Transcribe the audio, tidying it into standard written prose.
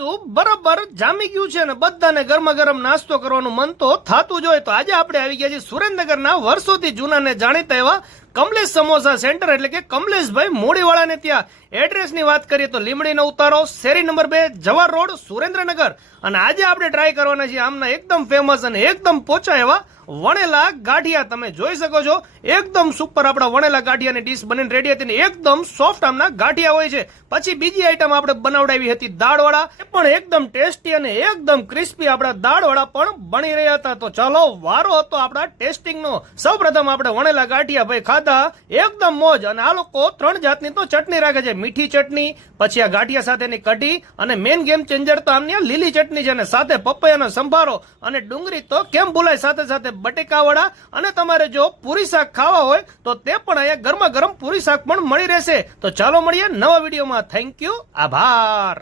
ચોમાસું બરાબર જામી ગયું છે ને બધાને ગરમા ગરમ નાસ્તો કરવાનું મન તો થતું જ હોય. તો આજે આપણે આવી ગયા છીએ સુરેન્દ્રનગરના વર્ષોથી જૂના ને જાણીતા એવા કમલેશ સમોસા સેન્ટર એટલે કે કમલેશભાઈ મોડીવાળાને ત્યાં. એડ્રેસની વાત કરીએ તો લીમડીનો ઉતારો, શેરી નંબર 2, જવાહર રોડ, સુરેન્દ્રનગર. અને આજે આપણે ટ્રાય કરવાના છીએ આમના એકદમ ફેમસ અને એકદમ પોચા એવા વણેલા ગાંઠિયા. તમે જોઈ શકો છો એકદમ સુપર આપણા વણેલા ગાંઠિયાની ડીશ બનીને રેડી હતી ને એકદમ સોફ્ટ આમના ગાંઠિયા હોય છે. પછી બીજી આઈટમ આપણે બનાવડાવી હતી દાળવાળા, એ પણ એકદમ ટેસ્ટી અને એકદમ ક્રિસ્પી આપણા દાળવાળા પણ બની રહ્યા હતા. તો ચાલો વારો હતો આપણા ટેસ્ટિંગનો. સૌપ્રથમ આપણે વણેલા ગાંઠિયા ભાઈ ખાધા, એકદમ મોજ. અને આ લોકો 3 જાતની તો ચટણી રાખે છે, મીઠી ચટણી, પછી આ ગાંઠિયા સાથેની કઢી અને મેન ગેમ ચેન્જર તો આમની લીલી ચટણી છે. અને સાથે પપૈયાનો સંભારો અને ડુંગળી તો કેમ ભૂલાય, સાથે સાથે બટેકા વડા. અને તમારે જો પૂરી શાક ખાવા હોય તો તે પણ અહીંયા ગરમા ગરમ પૂરી શાક પણ મળી રહેશે. તો ચાલો મળીએ નવા વિડીયોમાં. થેન્ક યુ, આભાર.